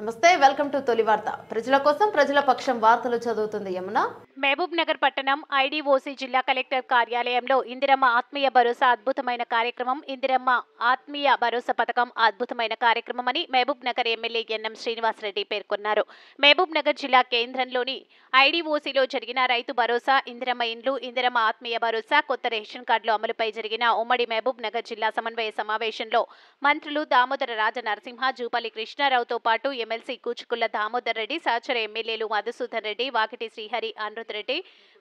నమస్తే, welcome to తొలి వార్త. ప్రజల కోసం ప్రజల పక్షం వార్తలు చదువుతుంది యమున. మహబూబ్ నగర్ పట్టణం ఐడీఓసీ జిల్లా కలెక్టర్ కార్యాలయంలో ఇందిరమ్మ ఆత్మీయ భరోసా అద్భుతమైన కార్యక్రమం. ఇందిరమ్మ ఆత్మీయ భరోసా పథకం అద్భుతమైన కార్యక్రమం అని మహబూబ్ నగర్ ఎమ్మెల్యే ఎన్ఎం శ్రీనివాసరెడ్డి పేర్కొన్నారు. మహబూబ్ నగర్ జిల్లా కేంద్రంలోని ఐడీఓసీలో జరిగిన రైతు భరోసా, ఇందిరమ్మ ఇండ్లు, ఇందిరమ్మ ఆత్మీయ భరోసా, కొత్త రేషన్ కార్డుల అమలుపై జరిగిన ఉమ్మడి మహబూబ్ నగర్ జిల్లా సమన్వయ సమావేశంలో మంత్రులు దామోదర రాజ నరసింహ, జూపల్లి కృష్ణారావుతో పాటు ఎమ్మెల్సీ కూచుకుల్ల దామోదర్ రెడ్డి, సహచర ఎమ్మెల్యేలు Madhusudan Reddy, Vakiti Srihari, Amrit Reddy,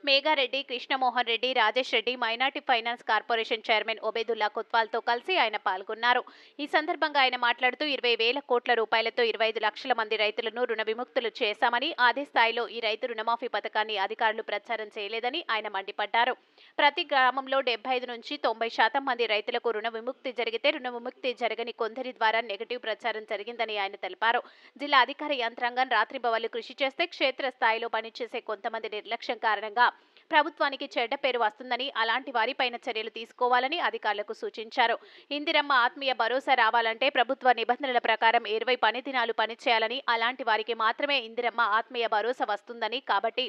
Megha Reddy, Krishnamohan Reddy, Rajesh Reddy, minority finance corporation chairman Obedulla కొత్వాల్తో కలిసి ఆయన పాల్గొన్నారు. ఈ సందర్భంగా ఆయన మాట్లాడుతూ 20,000 కోట్ల రూపాయలతో 25 లక్షల మంది రైతులను రుణ విముక్తులు చేశామని, అదే స్థాయిలో ఈ రైతు రుణమాఫీ పథకాన్ని అధికారులు ప్రచారం చేయలేదని ఆయన మండిపడ్డారు. ప్రతి గ్రామంలో 75 నుంచి 90% మంది రైతులకు రుణ విముక్తి జరిగితే, రుణ విముక్తి జరగని కొందరి ద్వారా నెగటివ్ ప్రచారం జరిగిందని ఆయన తెలిపారు. జిల్లా అధికార యంత్రాంగం రాత్రింబవళ్లు కృషి చేస్తే క్షేత్రస్థాయిలో పనిచేసే కొంతమంది నిర్లక్ష్యం కారణంగా ప్రభుత్వానికి చెడ్డ పేరు వస్తుందని, అలాంటి వారిపైన చర్యలు తీసుకోవాలని అధికారులకు సూచించారు. ఇందిరమ్మ ఆత్మీయ భరోసా రావాలంటే ప్రభుత్వ నిబంధనల ప్రకారం 20 పని దినాలు పనిచేయాలని, అలాంటి వారికి మాత్రమే ఇందిరమ్మ ఆత్మీయ భరోసా వస్తుందని, కాబట్టి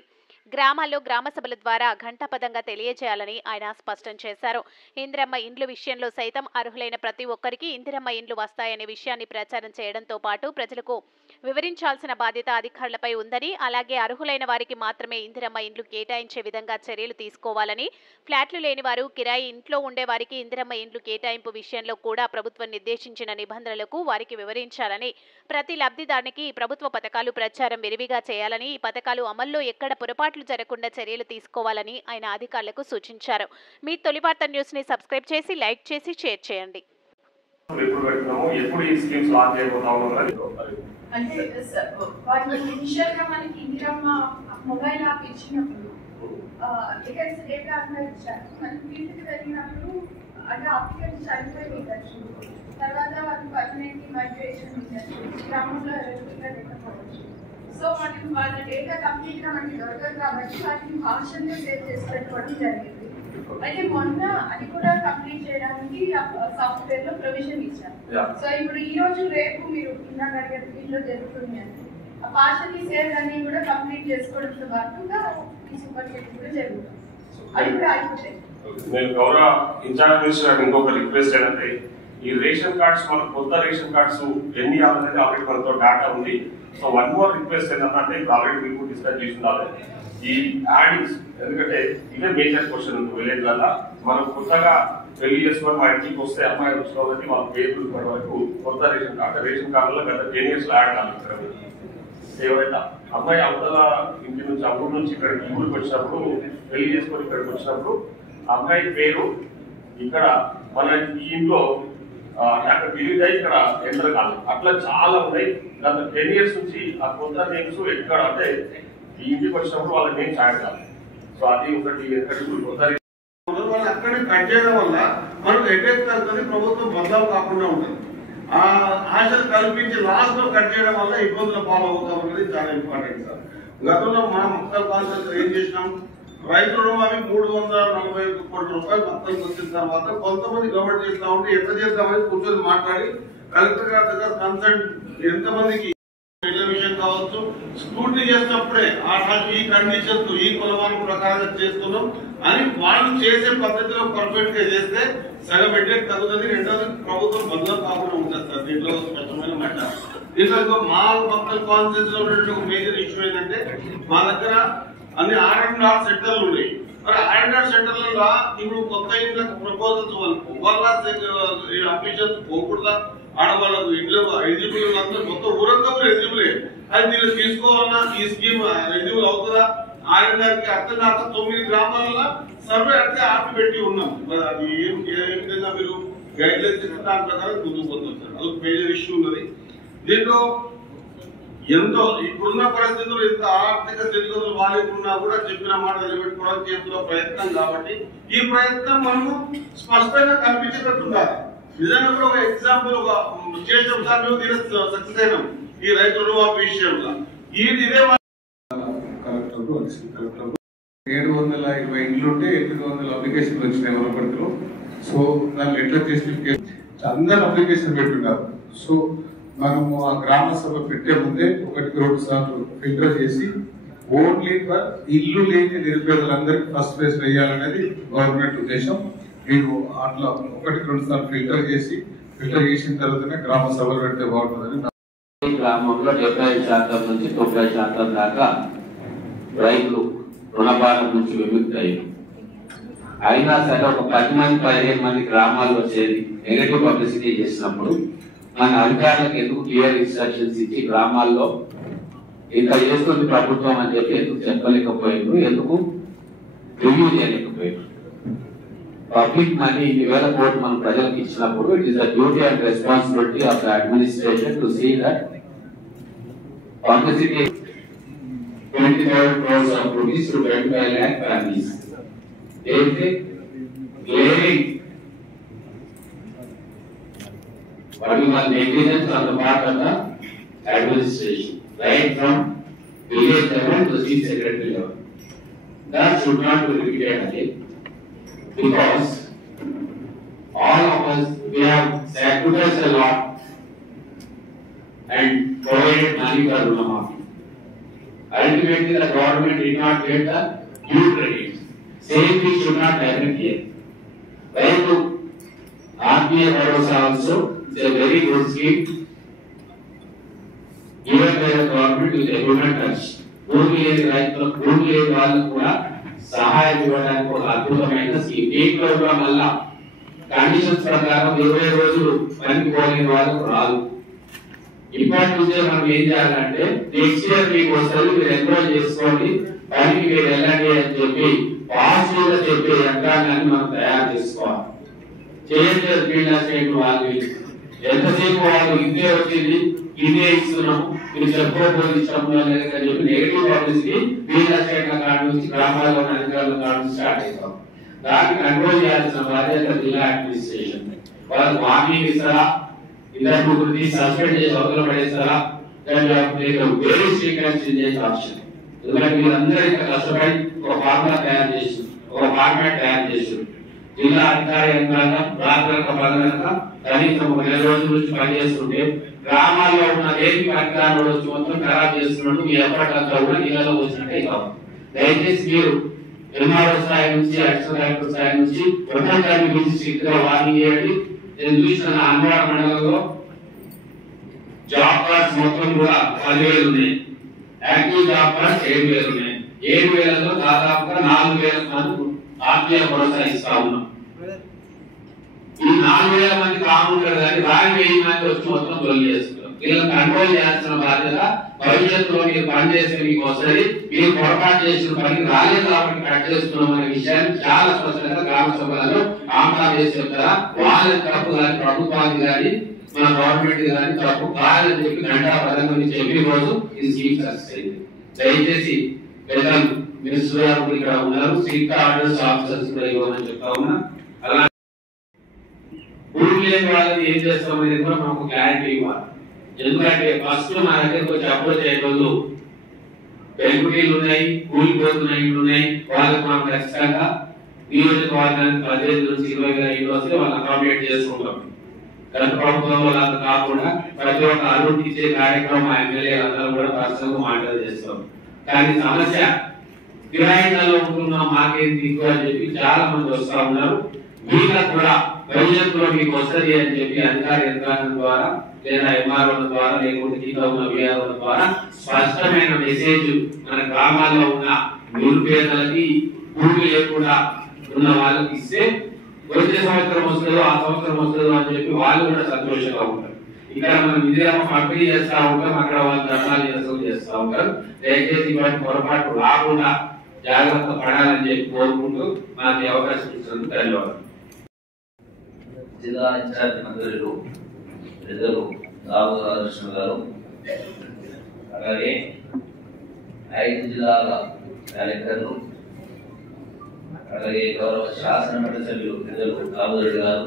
గ్రామాల్లో గ్రామ సభల ద్వారా ఘంటాపథంగా తెలియజేయాలని ఆయన స్పష్టం చేశారు. ఇందిరమ్మ ఇండ్లు విషయంలో సైతం అర్హులైన ప్రతి ఒక్కరికి ఇందిరమ్మ ఇండ్లు వస్తాయనే విషయాన్ని ప్రచారం చేయడంతో పాటు ప్రజలకు వివరించాల్సిన బాధ్యత అధికారులపై ఉందని, అలాగే అర్హులైన వారికి మాత్రమే ఇందిరమ్మ ఇండ్లు కేటాయించే విధంగా చర్యలు తీసుకోవాలని, ఫ్లాట్లు లేని వారు, కిరాయి ఇంట్లో ఉండే వారికి ఇందిరమ్మ ఇండ్లు కేటాయింపు విషయంలో కూడా ప్రభుత్వం నిర్దేశించిన నిబంధనలకు వారికి వివరించాలని, ప్రతి లబ్ధిదారునికి ప్రభుత్వ పథకాలు ప్రచారం విరివిగా చేయాలని, ఈ పథకాలు అమల్లో ఎక్కడ పొరపాట్లు జరగకుండా చర్యలు తీసుకోవాలని ఆయన అధికారులకు సూచించారు. మీ తొలి వార్త న్యూస్ ని సబ్స్క్రైబ్ చేసి, లైక్ చేసి, షేర్ చేయండి. అంటే వాళ్ళు ఇనిషియల్ గా మనకి ఇందిరమ్మ మొబైల్ యాప్ ఇచ్చినప్పుడు డేటా అంతా ఇచ్చారు. మనకి ఫీల్డ్కి వెళ్ళినప్పుడు అంటే అప్లికేషన్ సర్టిఫైడ్ ఇవ్వచ్చు, తర్వాత వాళ్ళు పర్మనెంట్ మైగ్రేషన్ ఇవ్వచ్చు, గ్రామంలో ఎలిజిబుల్గా లేకపోవచ్చు. సో మనకి వాళ్ళ డేటా కంప్లీట్ గా మనకి దొరకదు కాబట్టి వాటిని భాషల్లో సేవ్ చేసి పెట్టుకోవడం జరిగింది. అయితే మొన్న అది కూడా కంప్లీట్ చేయడానికి సాఫ్ట్వేర్ లో ప్రొవిజన్ ఇచ్చారు. సో ఇప్పుడు ఈ రోజు రేపు మీరు ఇందాక దీంట్లో జరుగుతుంది అంటే ఆ పార్షల్లీ సేవ్ అన్ని కూడా కంప్లీట్ చేసుకోవడంతో పాటుగా ఈ సూపర్ చెక్ కూడా జరుగుతుంది. అది కూడా అయిపోతాయి. నేను గౌరవ ఇన్ఛార్జ్ మినిస్టర్ ఇంకొక రిక్వెస్ట్ ఏంటంటే, ఈ రేషన్ కార్డ్స్ మన కొత్త రేషన్ కార్డ్స్ ఎన్ని అనేది ఆల్రెడీ మనతో డేటా ఉంది. సో వన్ మోర్ రిక్వెస్ట్ ఏంటంటే, ఇప్పుడు ఆల్రెడీ మీకు డిస్కస్ చేసి ఉండాలి ఈ యాడింగ్స్, ఎందుకంటే ఇదే మేజర్ క్వశ్చన్ ఉంది. విలేజ్ వల్ల మనం కొత్తగా పెళ్లి చేసుకొని మా ఇంటికి వస్తే అమ్మాయి వచ్చిన వాళ్ళ పేర్లు వరకు కొత్త రేషన్ కార్డులో గత 10 years యాడ్ కాదు. ఎవరైనా అమ్మాయి అవతల ఇంటి నుంచి అప్పుడు నుంచి ఇక్కడ ఈ ఊరికి వచ్చినప్పుడు, పెళ్లి చేసుకొని ఇక్కడికి వచ్చినప్పుడు అమ్మాయి పేరు ఇక్కడ మన ఈ ఇంట్లో అక్కడ డిలీట్ అయ్యి ఇక్కడ ఎంటర్ కాదు. అట్లా చాలా ఉన్నాయి. గత 10 years నుంచి ఆ కొత్త నేమ్స్ ఎక్కడ అంటే ఈ ఇంటికి వచ్చినప్పుడు వాళ్ళ నేమ్స్ యాడ్ కాదు. సో అది ఒకటి అక్కడికి కట్ చేయడం వల్ల మనకు ఎఫెక్ట్ అవుతుంది, ప్రభుత్వం బదలావు కాకుండా ఉంటుంది. ఆ ఆశలు కల్పించి లాస్ట్ లో కట్ చేయడం వల్ల ఇబ్బందులు పాలవుతాం అనేది చాలా ఇంపార్టెంట్ సార్. గతంలో మనం మొత్తం కాన్సెప్ట్ ఏం చేసినాం, రైతు రుణమాఫీ 341 కోట్ల రూపాయలు మొత్తం వచ్చిన తర్వాత కొంతమంది గవర్నమెంట్ చేస్తా ఉంటే ఎట్లా చేద్దామని కూర్చొని మాట్లాడి కలెక్టర్ గారి దగ్గర కన్సల్ట్ ఎంతమందికి విషయం కావచ్చు స్కూటీ చేసినప్పుడే ఈ కండిషన్స్ ఈ కులమానం ప్రకారంగా చేస్తున్నాం అని వాళ్ళు చేసే పద్ధతిలో పర్ఫెక్ట్ గా చేస్తే సగం ఎడ్డెట్ తగ్గుతుంది. రెండోది ప్రభుత్వం బదులు కాకుండా ఉంటుంది సార్. దీంట్లో స్పష్టమైన మాట. దీంట్లో మా భక్తుల కాన్సెన్స్ లో ఒక మేజర్ ఇష్యూ ఏంటంటే, మా దగ్గర అన్ని R&R సెంటర్లు ఉన్నాయి. మరి R&R సెంటర్లలో ఇప్పుడు కొత్త ఇంట్లకు ప్రపోజల్స్ వాళ్ళ అప్లికేషన్స్ పోకూడదా, ఆడవాళ్ళకు ఇంట్లో ఎలిజిబుల్ అందరూ మొత్తం ఊరంతా కూడా ఎలిజిబులే. అది మీరు తీసుకోవాలన్నా ఈ స్కీమ్ ఎలిజిబుల్ అవుతుందా R&Rకి అర్థం కాక 9 గ్రామాలలో సర్వే అంటే ఆపి పెట్టి ఉన్నాం. మరి అది ఏ విధంగా మీరు గైడ్ లైన్స్ ఇస్తే దాని ప్రకారం ముందుకు పోతాం సార్. అదొక మేజర్ ఇష్యూ ఉన్నది. దీంట్లో ఎంతో ఇప్పుడున్న పరిస్థితులు ఇంత ఆర్థిక స్థితిగతులు బాగాలేకున్నా కూడా చెప్పిన మాట నిలబెట్టుకోవడం చేస్తున్న ప్రయత్నం కాబట్టి ఈ ప్రయత్నం మనము స్పష్టంగా కనిపించేటట్టుండాలి. నిజంగా కూడా ఒక ఎగ్జాంపుల్ ఒక చేసిన సక్సెస్ అయినాం ఈ రైతు రుణమాఫీ విషయంలో. ఇదే 720 ఇండ్లు ఉంటే 800 అప్లికేషన్లు వచ్చినాయి వనపర్తిలో. సో దాన్ని ఎట్లా చేసి అందరు అప్లికేషన్ పెట్టున్నారు. సో మనము ఆ గ్రామ సభ పెట్టే ముందే 1-2 సార్లు ఫిల్టర్ చేసి ఓన్లీ ఫర్ ఇల్లు లేని నిరుపేదలందరికీ ఫస్ట్ ఫేజ్ వేయాలనేది గవర్నమెంట్ ఉద్దేశం. మీరు అట్లా 1-2 సార్లు ఫిల్టర్ చేసిన తర్వాతనే గ్రామ సభలు పెడితే బాగుంటుందని. గ్రామంలో 75% నుంచి 90% దాకా రైతులు రుణభారం నుంచి విముక్తి అయ్యారు. అయినా సరే ఒక 10 మంది 15 మంది గ్రామాల్లో చేరి నెగటివ్ పబ్లిసిటీ చేసినప్పుడు మన అధికారులకు ఎందుకు క్లియర్ ఇన్స్ట్రక్షన్స్ ఇచ్చి గ్రామాల్లో ఇంత చేస్తుంది ప్రభుత్వం అని చెప్పి ఎందుకు చెప్పలేకపోయారు, ఎందుకు రివ్యూ చేయలేకపోయారు? పబ్లిక్ మనీ 1,000 కోట్లు మనం ప్రజలకు ఇచ్చినప్పుడు it is the duty and responsibility of the administration to see that publicity 25 crores of rupees to 25 lakh families. They glaring what you call negligence on the part of the administration, right from village level to chief secretary level. That should not be repeated again, because all of us, we have sacrificed a lot and provided money for Runamafi. Ultimately, the government did not get the due credit. Same thing should not happen here. While to RBI Bharosa also, it's a very good scheme given by the government with a human touch. భూమి లేని రైతులకు, భూమి లేని వాళ్ళకు కూడా సహాయం ఇవ్వడానికి ఒక అద్భుతమైన స్కీమ్. దీంట్లో కూడా మళ్ళా కండిషన్స్ ప్రకారం 20 రోజులు పనికి పోలేని వాళ్ళకు రాదు. ఇప్పటి నుంచే మనం ఏం చేయాలంటే నెక్స్ట్ ఇయర్ మీకు వస్తుంది, మీరు ఎన్రోల్ చేసుకోండి, పనికి మీరు వెళ్ళండి అని చెప్పి పాజిటివ్ గా చెప్పే యంత్రాంగాన్ని మనం తయారు చేసుకోవాలి. చేయండి ఫీల్డ్ అసిస్టెంట్ వాళ్ళు ఎంతసేపు వాళ్ళు ఇదే వచ్చింది, ఇదే ఇస్తున్నాము, మీరు చెప్పుకోకపోతే ఇష్టంలో లేదని చెప్పి నెగిటివ్ పబ్లిసిటీ ఫీల్డ్ అసిస్టెంట్ల కాడ నుంచి గ్రామాల్లో అధికారుల కాడ నుంచి స్టార్ట్ అవుతాం. దాన్ని కంట్రోల్ చేయాల్సిన బాధ్యత జిల్లా అడ్మినిస్ట్రేషన్. వాళ్ళకి వార్నింగ్ ఇస్తారా, ఇద్దరు ముగ్గురిని సస్పెండ్ చేసి అవతల పడేస్తారా, వేరే స్వీకరించి చేసే ఆప్షన్. ఎందుకంటే మీరందరూ ఇంకా కష్టపడి ఒక ఫార్ములా తయారు చేసి, ఒక ఫార్మాట్ తయారు చేసి జిల్లా అధికార యంత్రాంగం రాత్రక పగలక కనీసం 1 రోజుల నుంచి పనిచేస్తుంటే గ్రామాల్లో ఉన్న ఏపీ అధికారులు వచ్చి మొత్తం ఖరాబ్ చేస్తున్నట్టు మీ ఎఫర్ట్ అంతా కూడా నీళ్ళలో వచ్చినట్టే కావు. దయచేసి మీరు ఎంఆర్ఓ స్థాయి నుంచి అడిషనల్ కలెక్టర్ స్థాయి నుంచి ప్రభుత్వాన్ని గురించి స్ట్రిక్ట్ గా వార్నింగ్ చేయండి. నేను చూసిన అన్నవరం మండలంలో జాబ్ కార్డ్స్ మొత్తం కూడా 10,000 ఉన్నాయి, యాక్టివ్ జాబ్ కార్డ్స్ 7,000 ఉన్నాయి. 7,000లో దాదాపుగా 4,000 మంది ఆత్మీయ భరోసా ఇస్తా ఉన్నాం. ఈ 4,000 మంది కాకుండా కానీ రాని 1000 మంది వచ్చి మొత్తం తొలి చేస్తున్నారు. వీళ్ళని కంట్రోల్ చేయాల్సిన బాధ్యత భవిష్యత్తులో మీరు పని చేస్తే మీకు వస్తుంది. మీరు పొరపాటు చేసిన పనికి రాలేదు కాబట్టి కట్ చేస్తున్నాం అనే విషయాన్ని చాలా స్పష్టంగా గ్రామ సభలలో ఆందోళన చేసి చెప్తారా. వాళ్ళని తప్పు కానీ ప్రభుత్వానికి కానీ మన గవర్నమెంట్ కానీ తప్పు కాదని చెప్పి గంటాపదంగా చెప్పిన రోజు ఇది స్కీమ్ సక్సెస్ అయింది. దయచేసి పెద్దలు మినిస్టర్ గారు ఇక్కడ ఉన్నారు, స్ట్రిక్ట్ ఆర్డర్స్ ఆఫీసర్స్ కూడా ఇవ్వమని చెప్తా ఉన్నా. అలా భూమి లేని వాళ్ళని ఏం చేస్తామనేది కూడా మనకు క్లారిటీ ఇవ్వాలి. ఎందుకంటే ఫస్ట్ మన దగ్గరకు వచ్చి అప్రోచ్ అయ్యే రోజు పెంకుటీలు ఉన్నాయి, కూలిపోతున్నాయి ఉన్నాయి, వాళ్ళకి మనం ఖచ్చితంగా నియోజకవర్గానికి 15 నుంచి 20,000 ఇళ్ళు వస్తే వాళ్ళని అకామిడేట్ చేసుకుంటాం. గత ప్రభుత్వంలో అలా కాకుండా ప్రతి ఒక్క అరుణ్ ఇచ్చే కార్యక్రమం ఎమ్మెల్యే అందరూ కూడా పర్సనల్ మాటలు చేస్తాం. కానీ సమస్య కిరాయిలో ఉంటున్న మాకేం దిక్కు అని చెప్పి చాలా మంది వస్తా ఉన్నారు. వీళ్ళకు కూడా భవిష్యత్తులో మీకు వస్తుంది అని చెప్పి అధికార యంత్రాంగం ద్వారా లేదా ఎంఆర్ఓల ద్వారా లేకుంటే కింద ఉన్న విఆర్ఓల ద్వారా స్పష్టమైన మెసేజ్ మన గ్రామాల్లో ఉన్న నిరుపేదలకి, భూమి లేకుండా ఉన్న వాళ్ళకి ఇస్తే వచ్చే సంవత్సరం వస్తుందో ఆ సంవత్సరం వస్తుందో అని చెప్పి వాళ్ళు కూడా సంతోషంగా ఉంటారు. ఇక్కడ మనం ఇందిరమ్మ పంపిణీ చేస్తా ఉంటాం, అక్కడ వాళ్ళు ధర్నాలు చేస్తా ఉంటారు. దయచేసి ఇటువంటి పొరపాటు రాకుండా జాగ్రత్త పడాలని చెప్పి కోరుకుంటూ మనకి అవకాశం ఇచ్చినందుకు ధన్యవాదాలు. జిల్లా ఇన్ఛార్జ్ మంత్రులు పెద్దలు రావు రాధాకృష్ణ గారు, అలాగే 5 జిల్లాల కలెక్టర్లు, అలాగే గౌరవ శాసనమండలి సభ్యులు పెద్దలు రామరెడ్డి గారు,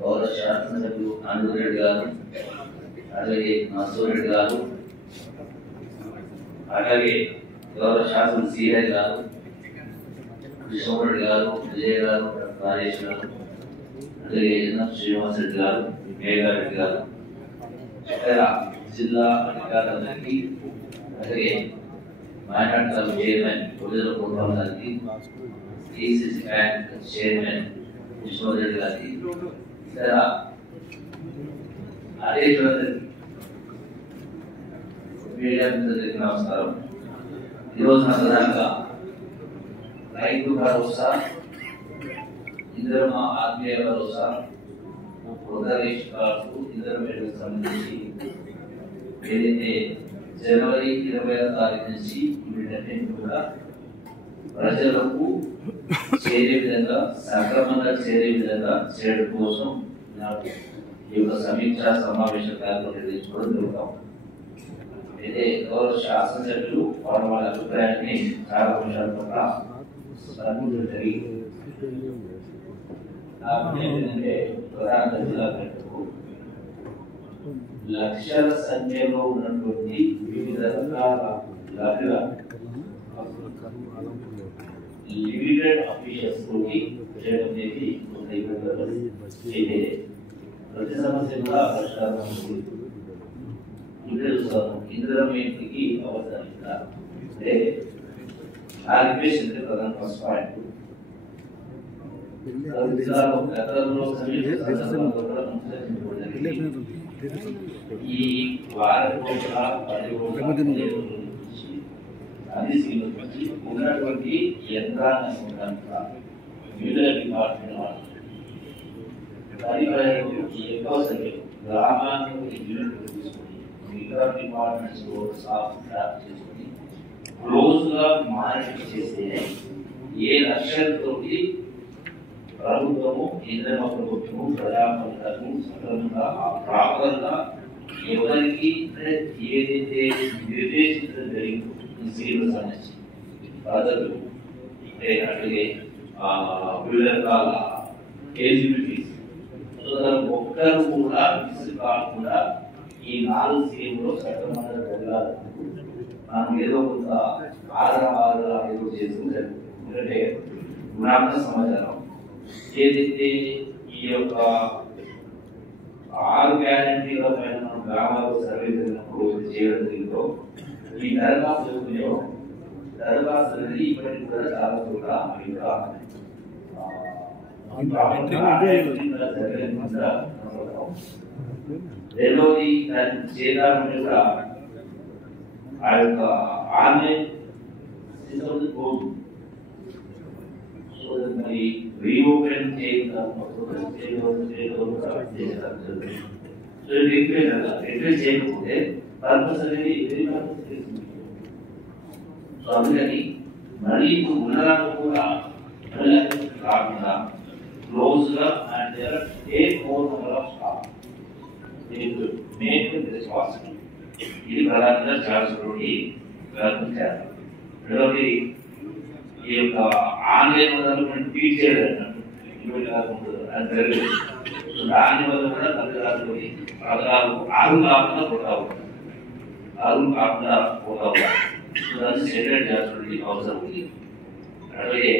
గౌరవ శాసనసభ్యులు ఆనందరెడ్డి గారు, అలాగే మసూర్ రెడ్డి గారు, అలాగే గౌరవ శాసన సిఐ గారు, కృష్ణరెడ్డి గారు, విజయ్ గారు, రాజేష్ గారు, అలాగే శ్రీనివాస్ రెడ్డి గారు, మేఘారెడ్డి గారు, ఇతర జిల్లా అధికారులందరికీ, అలాగే మైనార్టీ సభ చైర్మన్ పొలిజల గోపాల్ గారికి, ఏసీసీ బ్యాంక్ చైర్మన్ విశ్వరెడ్డి గారికి, ఇతర అధ్యక్షులందరికీ, మీడియా మిత్రులకి నమస్కారం. ఈరోజు ప్రధానంగా రైతు భరోసా, ఇందిరమ్మ ఆత్మీయ భరోసా, రేషన్ కార్డు, ఇంటర్మీడియట్ సంబంధించి ఏదైతే జనవరి 20వ తారీఖు నుంచి వీటన్నింటినీ కూడా ప్రజలకు చేరే విధంగా, సక్రమంగా చేరే విధంగా చేయడం కోసం ఈ యొక్క సమీక్షా సమావేశ కార్యక్రమం నిర్వహించుకోవడం జరుగుతాం. అయితే గౌరవ శాసనసభ్యులు వాళ్ళ అభిప్రాయాన్ని చాలా విషయాల పట్ల స్పందించడం జరిగింది. ఏంటంటే ప్రధాన జిల్లా కలెక్టర్కు లక్షల సంఖ్యలో ఉన్నటువంటి వివిధ రకాల లిమిటెడ్ అఫీషియల్స్ తోటి చేయడం అనేది కొంత ఇబ్బంది. అయితే ప్రతి సమస్య కూడా పరిష్కారం అవుతుంది. ఇంద్రమేంటికి అవసరం అంటే ఆ రిక్వెస్ట్ అంటే ప్రధాన ఫస్ట్ పాయింట్. ఈ వారం ఉన్నటువంటి యంత్రాంగం వివిధ డిపార్ట్మెంట్ వాళ్ళు ఎక్కువ సంఖ్యలో గ్రామాన్ని తీసుకొని మిగతా డిపార్ట్మెంట్స్ చేసుకొని క్లోజ్ గా మానిటర్ చేస్తే ఏ లక్ష్యాలతోటి ప్రభుత్వము, ఇంద్రమ ప్రభుత్వము, ప్రజాప్రతినిధులు సక్రమంగా ప్రాపర్ గా ఎవరికి ఏదైతే నిర్దేశించడం జరిగిందో స్కీమ్స్ అనేసి ప్రజలు అట్లాగే వివిధ రకాల ఎలిజిబిలిటీస్ ఒక్కరు కూడా మిస్ కాకుండా ఈ 4 స్కీమ్లో సక్రమంగా వెళ్ళాలి. మనం ఏదో కొంత ఆధారాలు ఏదో చేసుకుంటే, ఎందుకంటే గుణాత్మక సమాచారం ఏదైతే ఈ యొక్క 6 గ్యారెంటీల పైన మనం గ్రామాల్లో సర్వే జరిగినప్పుడు చేయడం జరిగిందో ఈ దరఖాస్తు అనేది ఇప్పటికి కూడా చాలా చోట్ల రెండవది దాన్ని చేద్దామంటే కూడా ఆ యొక్క ఆన్లైన్ సిస్టమ్ పోదు. సో మరి రీఓపెన్ చేయకపోతే పర్పస్ అనేది సో అందుకని మళ్ళీ ఇప్పుడు ఉన్నదాన్ని కూడా కాకుండా క్లోజ్ గా and take more number of staff ఇది ప్రధానంగా చాలాసేపటి చేస్తారు. రెండవది ఈ యొక్క ఆన్లైన్ వల్ల ట్వీట్ చేయడం అది జరగదు. దాని వల్ల కూడా తల్లిదండ్రులు పథకాలు 6 కాకుండా పోతా ఉంటాయి. 6 కాకుండా పోతా ఉంటాయి. దాన్ని సెటిల్ చేయాల్సిన అవసరం ఉంది. అలాగే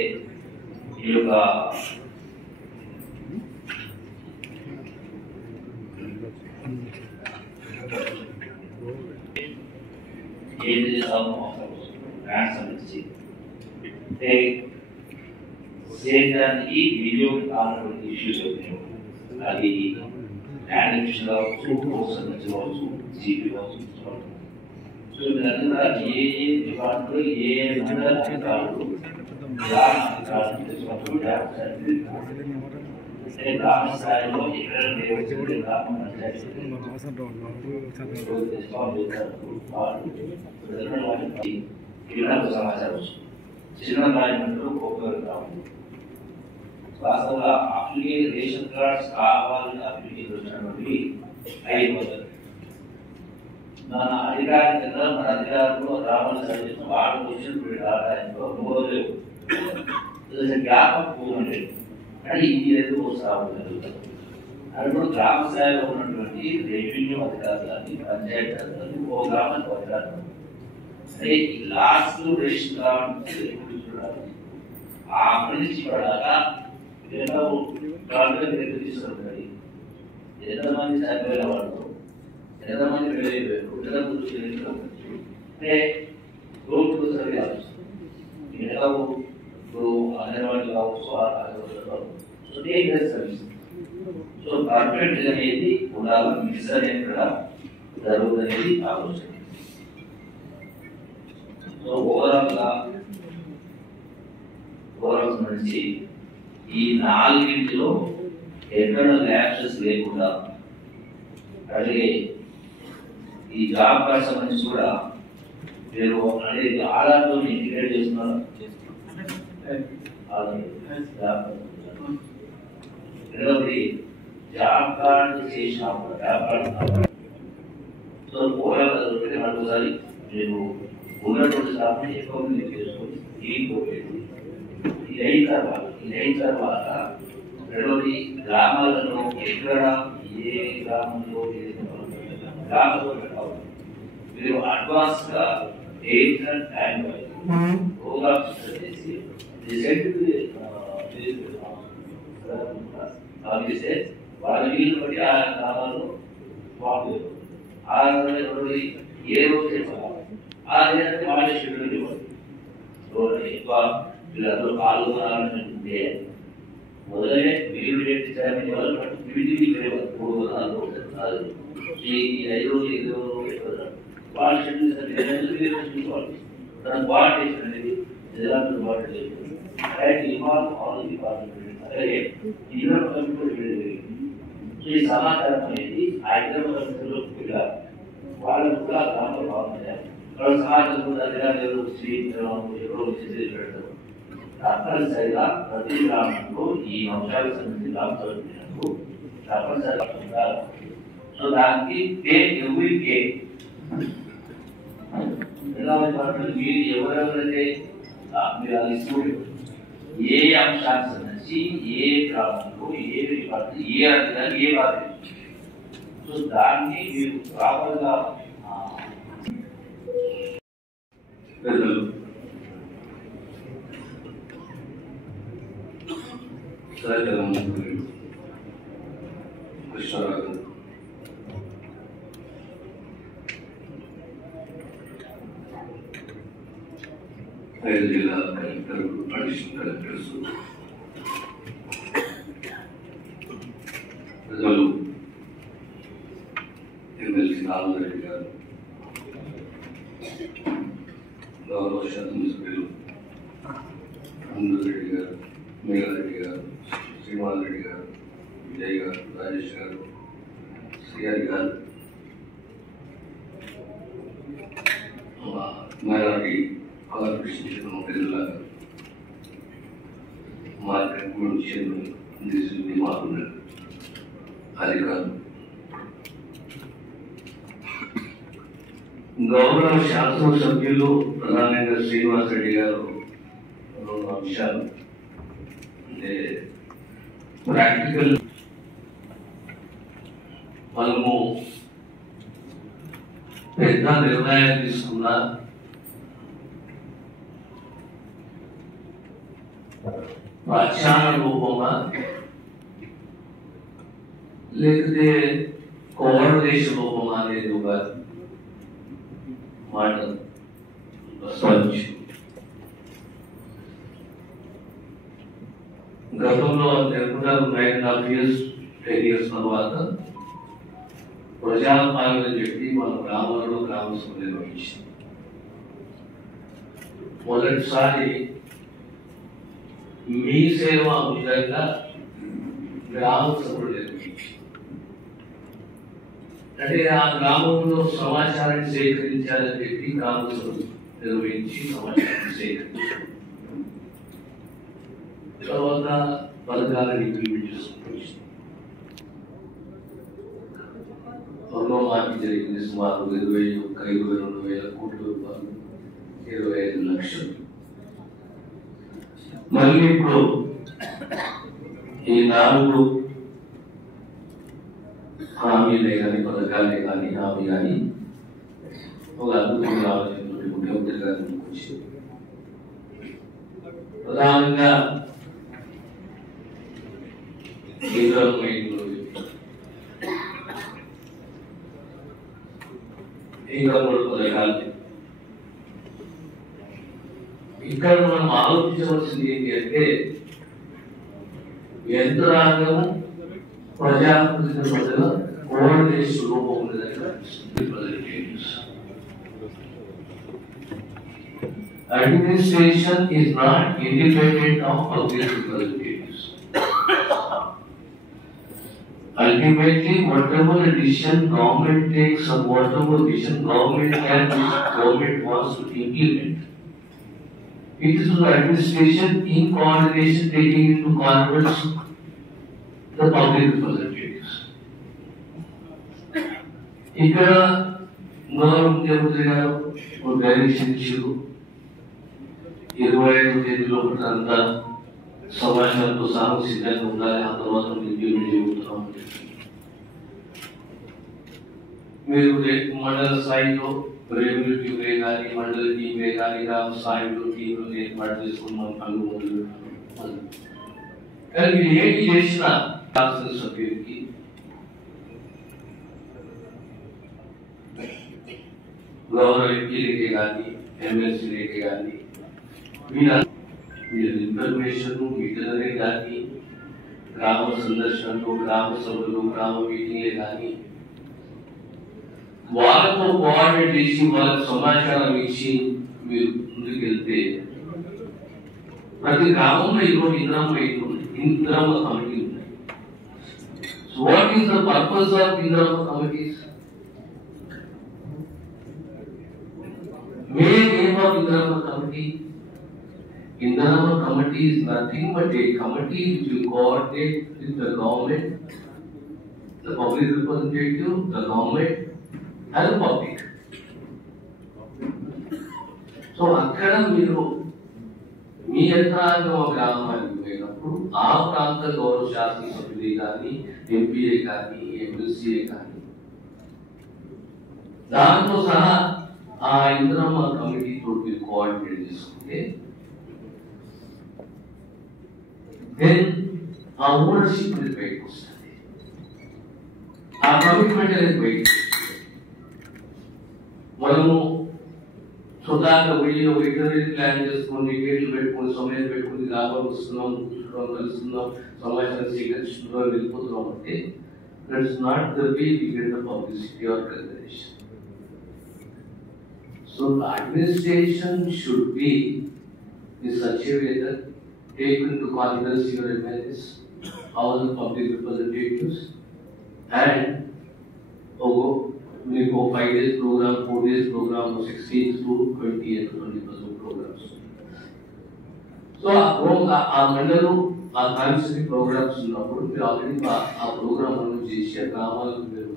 ఈ యొక్క ఏది గ్రాంట్స్ సంబంధించి చేయడానికి వీడియో కానటువంటి ఇష్యూస్ అవుతాయి. అది యానిమేషన్ కావచ్చు, కోర్స్ కావచ్చు, జీపీ కావచ్చు. సో ఇదంతా ఏ డిపార్ట్మెంట్లో ఏ అధికారులు గ్రామ స్థాయిలో ఎక్కడ సమాచారం చిన్న కార్యక్రమంలో ఉపయోగపడతాము. వాస్తవంగా అప్లికేషన్ రేషన్ కార్డ్స్ కావాలని అప్లికేషన్ వచ్చినటువంటి 500 మన అధికారికంగా మన అధికారులు రావాలని సర్వీస్ వాళ్ళు వచ్చినప్పుడు డాటాలో 3 గ్యాప్ పోగలేదు. కానీ ఇది ఎందుకు వస్తా ఉంటుంది అప్పుడు గ్రామ స్థాయిలో ఉన్నటువంటి రెవెన్యూ అధికారులు కానీ పంచాయతీ అధికారులు ఓ గ్రామానికి అధికారులు అంటే లాస్ట్ రేషన్ కార్డు ఆ నుంచి పడాక తీసుకుంటుంది. ఎంతమంది చనిపోయిన వాళ్ళు ఎంతమంది పెళ్ళైపోయారు అంటే గ్రూప్ సర్వే ఎలాగో ఇప్పుడు అంగన్వాడీ కావచ్చు సో సర్వీస్ సో పర్ఫెక్ట్ అనేది ఉండాలి మిస్ అనేది కూడా జరుగుతుంది ఆలోచన. సో ఓవరాల్ నుంచి ఈ నాలుగింటిలో ఎక్కడ ల్యాబ్సెస్ లేకుండా అలాగే ఈ జాబ్ కార్డ్ సంబంధించి కూడా మీరు అనేది ఆధార్తో ఇంటిగ్రేట్ చేస్తున్నారు. రెండవది జాబ్ కార్డ్ చేసినప్పుడు జాబ్ కార్డ్ సో ఒకసారి మీరు ఉన్నటువంటి స్టాఫ్ని ఎక్కువ చేసుకొని ఇది అయిన తర్వాత రెండవది గ్రామాలలో ఎక్కడ ఏ గ్రామంలో గ్రామంలో మీరు అడ్వాన్స్ గా 8 and 10 ప్రోగ్రామ్స్ చేసి పంపిస్తే వాళ్ళ వీలు బట్టి ఆ గ్రామాల్లో బాగుంది. ఆ రెండవది ఏ రోజు చెప్పాలి ఆ లేదంటే వాళ్ళే షెడ్యూల్ ఇవ్వండి. ఎక్కువ వీళ్ళందరూ పాల్గొనాలని ఉంటే మొదలనే వీలు చేయించాలని వాళ్ళు ఈ 5 రోజులు 8 రోజులు వాళ్ళ షెడ్యూల్ తన కోఆర్డినేషన్ అనేది జిల్లాలో ఈ సమాచారం అనేది హైదరాబాద్ వాళ్ళ కూడా గ్రామంలో బాగుంటాయి. వాళ్ళ సమాచారం పెడతారు. తప్పనిసరిగా ప్రతి గ్రామంలో ఈ అంశాలకు సంబంధించి లాభాలు తప్పనిసరిగా ఉంటారు. సో దానికి మీరు ఎవరెవరైతే మీరు అది ఏ అంశానికి సంబంధించి ఏ గ్రామంలో ఏ డిపార్ట్మెంట్ ఏ అధికారి ఏ బాధ్యత సో దాన్ని మీరు ప్రాపర్గా కృష్ణరాజు ఐదు జిల్లా కలెక్టర్ అడిషనల్ కలెక్టర్స్ ప్రజలు ఎమ్మెల్సీ నారాయణ గారు గౌరవ శాసనసభ్యులు రెడ్డి గారు మేఘారెడ్డి గారు శ్రీనివాస్ రెడ్డి గారు విజయ్ గారు రాజేష్ గారు శ్రీహరి గారు మైనారిటీ కార్పొరేషన్ ప్రజల మార్కెట్ చైర్మన్ మారున్నారు అధికారులు గౌరవ శాసనసభ్యులు ప్రధానంగా శ్రీనివాస్ రెడ్డి గారు రెండు అంశాలు అంటే ప్రాక్టికల్ మనము పెద్ద నిర్ణయాలు తీసుకున్నా ప్రచార రూపమా లేకపోతే కోఆర్డినేషన్ రూపమా అనేది ఒక మాట ప్రస్తావించి గతంలో నిర్మల్ 9.5 years 10 years తర్వాత ప్రజాపాలన చెప్పి మన గ్రామాలలో గ్రామ సభ నిర్వహించింది. మొదటిసారి మీ సేవ విధంగా గ్రామ సభలు నిర్వహించింది. అంటే ఆ గ్రామంలో సమాచారాన్ని సేకరించాలని చెప్పి గ్రామ సభలు నిర్వహించి సమాచారాన్ని సేకరించారు. తర్వాత పథకాలను ఇంప్లిమెంట్ చేసుకుంటూ రుణమాఫీ జరిగింది. సుమారు 22,000 కోట్ల రూపాయలు 25 లక్షలు. మళ్ళీ ఇప్పుడు ఈ 4 హామీలే కానీ పథకాలే కానీ హామీ కానీ ఒక అద్భుతమైన ఆలోచనతో ముఖ్యమంత్రి గారి ముందుకు వచ్చి ప్రధానంగా పథకాలు. ఇక్కడ మనం ఆలోచించవలసింది ఏంటి అంటే యంత్రాంగం ప్రజాప్రతినిధుల మధ్యలో కోఆర్డినేషన్ రూపం ఉండేదాన్ని administration is not independent of public representatives. Ultimately, whatever decision government takes or whatever decision government wants to implement, it is the administration in coordination taking into conference the public representatives. ఇక్కడ గౌరవ ముఖ్యమంత్రి గారు ఒక direction ఇచ్చారు 25 తేదీలో అంతా సమాచారంతో సహా సిద్ధంగా ఉండాలి, ఆ తర్వాత ఇంప్లిమెంట్ చేయబోతున్నాం. మీరు మండల స్థాయిలో రెవెన్యూ టీమే కానీ మండల టీమే కానీ గ్రామ స్థాయిలో టీంలు ఏర్పాటు చేసుకున్నాం పనులు మొదలు. కానీ మీరు ఏంటి చేసిన శాసన సభ్యుడికి గౌరవ ఎంపీలకే కానీ ఎమ్మెల్సీలకే కానీ మీరు ఇన్ఫర్మేషన్ మీటర్లే కానీ గ్రామ సందర్శనలు గ్రామ సభలు గ్రామ మీటింగ్లే కానీ వాళ్ళతో కోఆర్డినేట్ చేసి వాళ్ళకి సమాచారం ఇచ్చి మీరు ముందుకెళ్తే ప్రతి గ్రామంలో ఈరోజు ఇందిరమ్మ కమిటీ ఉన్నాయి. So what is the purpose of Indiramma committees? main aim of Indirama Committee. Indirama Committee is nothing but a committee which will coordinate with the government, the public representative, the government, and the public. So, అక్కడ మీరు మీ యంత్రాంగం గ్రామానికి పోయినప్పుడు ఆ ప్రాంత గౌరవ శాసనసభ్యులే కానీ MPa కానీ ఎమ్మెల్సీఏ కానీ దాంతో సహా ఆ ఇందిరమ్మ కమిటీ తోటి మీరు కోఆర్డినేట్ చేసుకుంటే దెన్ ఆ ఓనర్షిప్ అనేది బయటకు వస్తుంది, ఆ కమిట్మెంట్ అనేది బయటకు వస్తుంది. మనము స్వతహాగా పోయి ఒక ఇంటర్నెట్ ప్లాన్ చేసుకుని గేట్లు పెట్టుకుని సమయం పెట్టుకుని గ్రామాలు వస్తున్నాం, కూర్చుంటున్నాం, కలుస్తున్నాం, సమాచారం సేకరిస్తున్నాం, వెళ్ళిపోతున్నాం అంటే that's not the way we get the publicity or consideration. So the administration should be in such a way that take into confidence your MLAs, all the public representatives, and మీకు 5 days program, 4 days program, 16 to 20 to 20% programs. So ఆ మండలం ఆ constituency programmes ఉన్నప్పుడు మీరు already ఆ programme అను చేసి ఆ గ్రామాలకు మీరు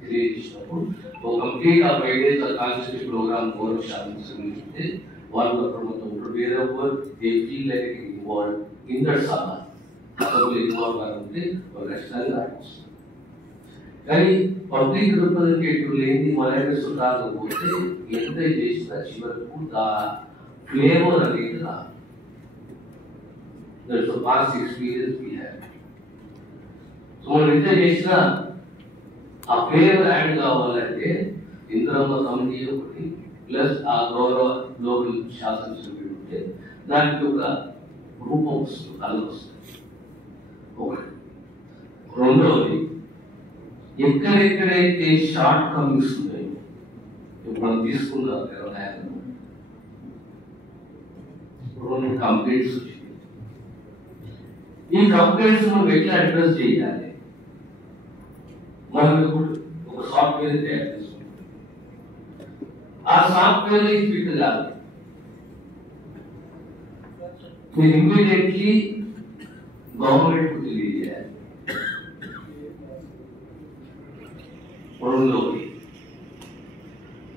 తెలియజేసినప్పుడు ఒక కంప్లీట్ ఆ 5 days ఆ కాన్స్టిట్యూన్సీ ప్రోగ్రామ్ గౌరవ శాసనసభ్యులు వాళ్ళు ప్రమోతం ఉంటారు. Wherever they feel like involve in that సభ సభలో ఇన్వాల్వ్ కాకపోతే వాళ్ళు ఖచ్చితంగా రావచ్చు. కానీ పబ్లిక్ రిప్రజెంటేటివ్ లేని మనసు కాకపోతే ఎంత చేసినా చివరకు ఆ ఫ్లేవర్ అనేది రాదు. That's the past experience we have. So మనం ఎంత చేసినా ఆ ఫ్లేవర్ యాడ్ కావాలంటే ఇందిరమ్మ కమిటీ ఒకటి ప్లస్ ఆ గౌరవ లోకల్ శాసనసభ్యుడు ఉంటే దానికి ఒక రూపం వస్తుంది, కలర్ వస్తుంది. ఒకటి. రెండవది ఎక్కడెక్కడైతే షార్ట్ కమింగ్స్ ఉన్నాయో ఇప్పుడు మనం తీసుకున్నాం రెండు కంప్లైంట్స్ వచ్చింది. ఈ కంప్లైంట్స్ మనం ఎట్లా అడ్రస్ చేయాలి? మనం ఇప్పుడు ఒక సాఫ్ట్వేర్ తయారు చేసుకుంటాం, ఆ సాఫ్ట్వేర్ ఫిట్ కాదు, మీరు ఇమ్మీడియట్లీ గవర్నమెంట్ కు తెలియజేయాలి.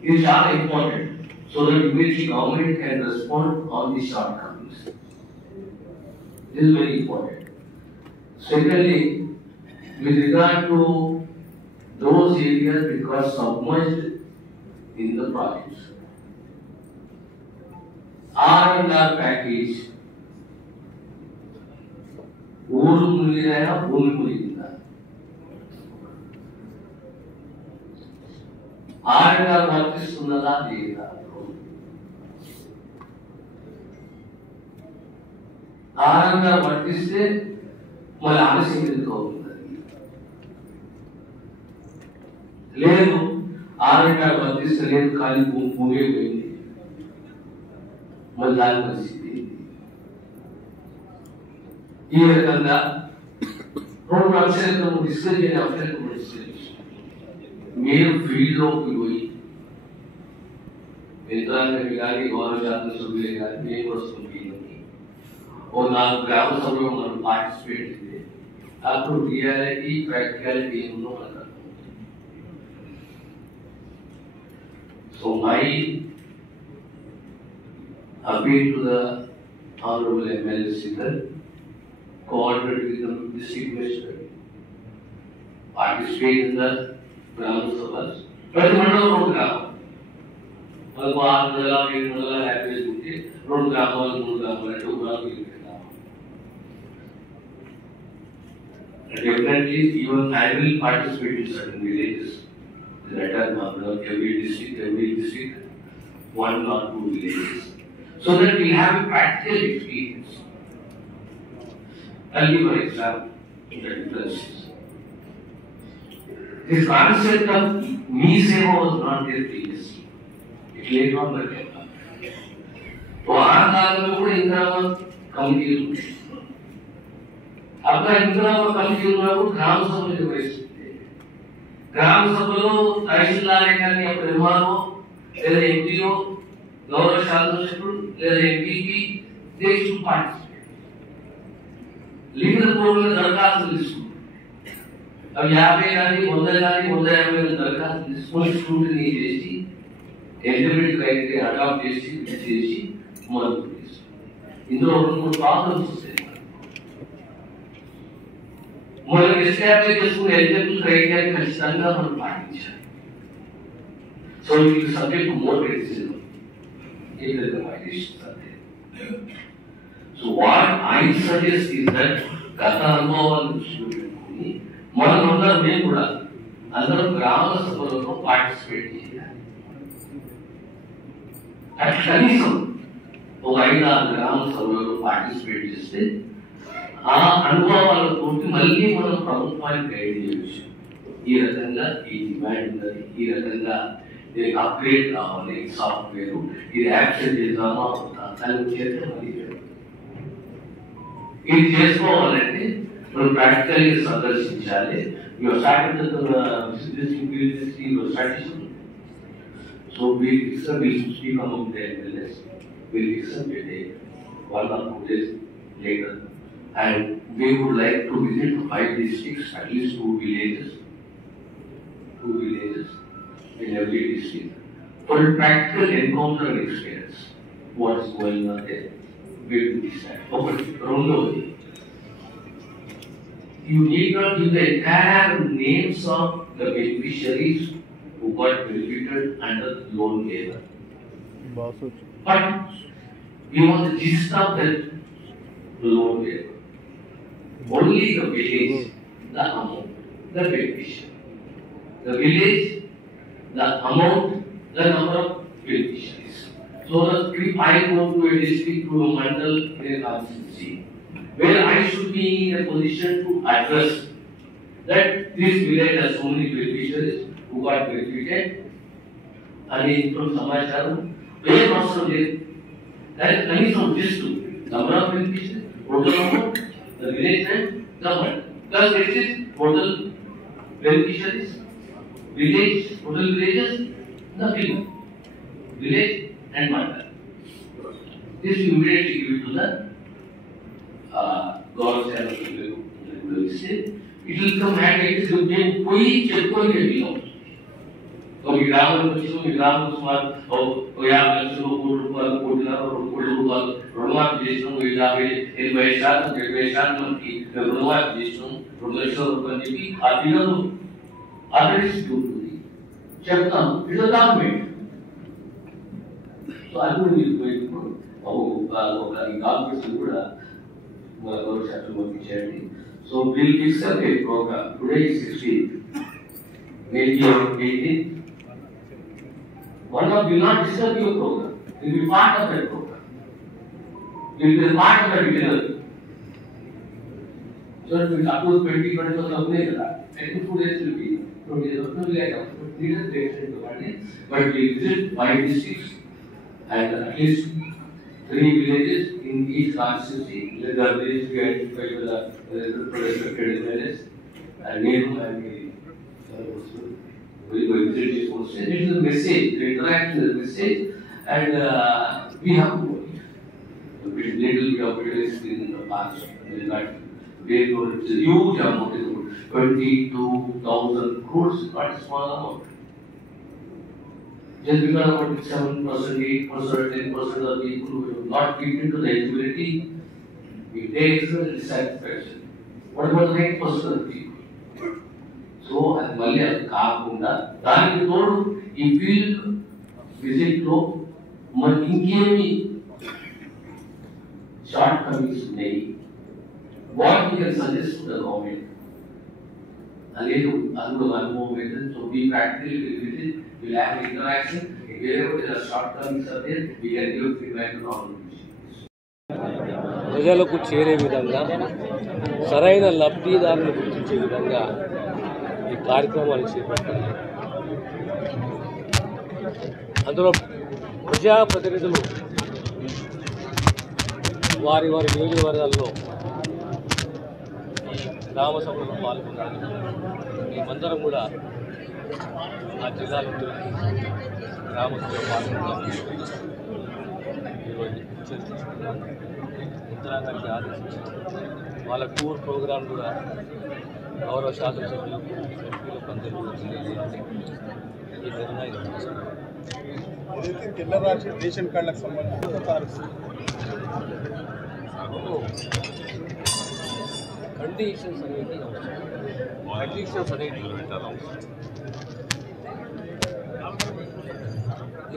ఇది చాలా important. So that immediately government can respond on the short Cummins. This is very important. Secondly, with regard to those areas which got submerged in the projects, R&R package, ఊరు మునిగినా భూమి మునిగిందా? RR వర్తిస్తున్నదా లేదా? RR వర్తిస్తే మళ్ళీ ఆలస్యం ఎందుకు అవుతుంది? లేదు, RR వర్తిస్తే లేదు కానీ ముగిపోయింది, మళ్ళీ దాని పరిస్థితి ఈ రకంగా 2 అంశాలను డిస్కస్ చేయని అంశాలను మీరు ఫీల్డ్లోకి పోయి యంత్రాంగం కానీ గౌరవ శాసన సభ్యులు కానీ మేము వస్తుంది ఫీల్డ్లోకి 4 గ్రామ సభలో మనం పార్టిసిపేట్ చేస్తే అప్పుడు రియాలిటీ ప్రాక్టికాలిటీ ఏముందో మనకు. So my appeal to the Honorable MLA Sikar, coordinate with the district minister, participate in the Gram Sabhas. ప్రతి మండలం 2 గ్రామాలు, మనకు 6 మండలాలు 7 మండలాలు యావరేజ్ ఉంటే 2 గ్రామాలు 3 గ్రామాలు అంటే ఉదాహరణకు గ్రామం. Definitely, even I will participate in certain villages. That are every district, 1 or 2 villages. So that we have a practical experience. I'll give an example in the differences. This concept of me seva was not there previously. It later on came up. तो आ काल में కూడా ఇంద్రామ కమిటీలు ఉంటాయి. అక్కడ ఇంద్రామ కమిటీలు ఉన్నప్పుడు గ్రామ సభలు నిర్వహిస్తుంది. గ్రామ సభలో తహసీల్దార్ కానీ అప్పుడు ఎంఆర్ఓ లేదా ఎంపీఓ గౌరవ శాసనసభ్యుడు లేదా ఎంపీపీ దేశం పార్టిసిపేట్ లిఖిత పూర్వక దరఖాస్తులు తీసుకుంటారు. అవి 50 కానీ 100 కానీ 150 దరఖాస్తులు తీసుకొని స్క్రూటినీ చేసి ఎలిజిబిలిటీ క్రైటీరియా అడాప్ట్ చేసి మొదలు చేస్తారు. ఇందులో 2-3 ప్రాబ్లమ్స్ వస్తాయి. మనం ఎస్టాబ్లిష్ చేసుకున్న ఎలిజిబిలిటీ క్రైటీరియా ఖచ్చితంగా మనం పాటించాలి. సో ఇది subject more criticism. So what I suggest is that గత అనుభవాలను దృష్టిలో పెట్టుకుని మనమందరం మేము కూడా అందరం గ్రామ సభలలో పార్టిసిపేట్ చేయాలి. కనీసం ఒక 5-6 గ్రామ సభలలో పార్టిసిపేట్ చేస్తే ఆ అనుభవాలతో మళ్ళీ మనం ప్రభుత్వానికి గైడ్ చేయవచ్చు. ఈ రకంగా ఈ డిమాండ్ ఉన్నది, ఈ రకంగా దీనికి అప్గ్రేడ్ కావాలి సాఫ్ట్వేర్, ఇది యాక్షన్ చేద్దామా దాన్ని చేస్తే మళ్ళీ ఇది చేసుకోవాలంటే మనం ప్రాక్టికల్గా సందర్శించాలి. So speak among the MLAs. We'll fix a date 1 or 2 days later, and we would like to visit 5 districts, at least 2 villages in every district for a practical encounter and experience what is going on there. We will decide. You need not give the entire names of the beneficiaries who got benefited under loan waiver. But we want the gist of that loan waiver. Only the village, the amount, the beneficiary. The village, the amount, the number of beneficiaries. So if I go to a district, to a mandal, in a constituency, where I should be in a position to address that this village has so many beneficiaries who got benefited, and from Samacharam, where also there, that is from this to number of beneficiaries, total amount, the village and the mandal. Plus it is total beneficiaries, village, total villages, the village and mandal. This you immediately give it to the government channel. It will come handy. It will be कोई checkpoint नहीं हो. तो ग्राम में कुछ ग्राम कुमार और यहाँ बच्चों को कोटिला और कोटिला रोमा विदेशों को इलाके इन वैशाल मन की रोमा विदेशों प्रोफेसर बंदी भी आदि लोग आदि स्टूडेंट चलता हूँ इधर डॉक्यूमेंट तो आदमी नहीं कोई और काम के सुबह और शायद वो पीछे so we'll fix up a program. Today is 16th. Maybe on 18th One of will not disturb your program. It will be part of that program. It will be part of that itinerary. So it will up to 20% of the and 2 days will be from but we visit 5 districts and at least 3 villages in each constituency. The village we identify with the respected villages and name and we will visit this whole state. It is a message, the interaction is a message, and we have to work. A little bit of it is in the past. It's a huge amount, 22,000 crores, not a small amount. Just because about 7%, 8%, 10% of people who have not fit into the eligibility, we take dissatisfaction. What about the 9% of people? So, అది మళ్ళీ అది కాకుండా దానికి తోడు ఈ field visit లో మనకి ఇంకేమి షార్ట్ కమింగ్స్ ఉన్నాయి, what you can suggest to the government అనేది అందులో అనుభవం అయితే. So we practically visit, will have interaction, wherever there are shortcomings are there we can give feedback to government. ప్రజలకు చేరే విధంగా, సరైన లబ్ధిదారులను గుర్తించే విధంగా ఈ కార్యక్రమాలు చేపట్టాలి. అందులో ప్రజాప్రతినిధులు వారి వారి నియోజకవర్గాల్లో ఈ గ్రామ సభలో పాల్గొనాలి. మేమందరం కూడా ఆ జిల్లాలో గ్రామ సభలో పాల్గొనాలి. ఈరోజు చర్చించుకున్నాం, యంత్రాంగానికి ఆదేశించారు. వాళ్ళ టూర్ ప్రోగ్రాం కూడా గౌరవ శాసనసభ్యులు ఎంపీలకు అందరూ తెలియజేయాలి. ఈ నిర్ణయం ఏదైతే తెల్ల రేషన్ కార్డులకు సంబంధించి కండిషన్స్ అనేది అవసరం. కండిషన్స్ అనేది అవసరం.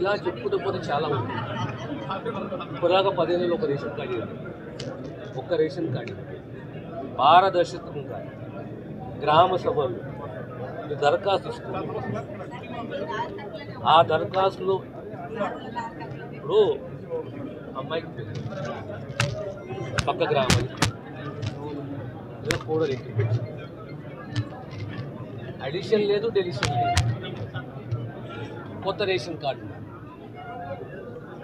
ఇలా చెప్పుకుంటూ పోతే చాలా ఉంది. ఇప్పటిదాకా 10 ఏళ్ళలో ఒక రేషన్ కార్డు ఇవ్వాలి, ఒక్క రేషన్ కార్డు పారదర్శకం కాదు. గ్రామ సభలు దరఖాస్తు ఇస్తుంది. ఆ దరఖాస్తులో ఇప్పుడు అమ్మాయికి పెళ్లి, పక్క గ్రామానికి కూడా అడిషన్ లేదు, డెలిషన్ లేదు, కొత్త రేషన్ కార్డు.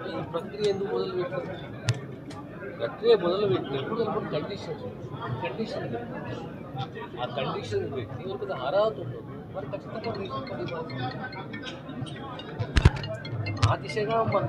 ఈ ప్రక్రియ ఎందుకు మొదలుపెట్టారు? ప్రక్రియ మొదలుపెట్టినప్పుడు కండిషన్ ఆ కండిషన్ పెట్టి ఒక అర్హత ఉండదు, మరి ఖచ్చితంగా రేషన్ కార్డు ఇవ్వాలి. ఆ దిశగా మన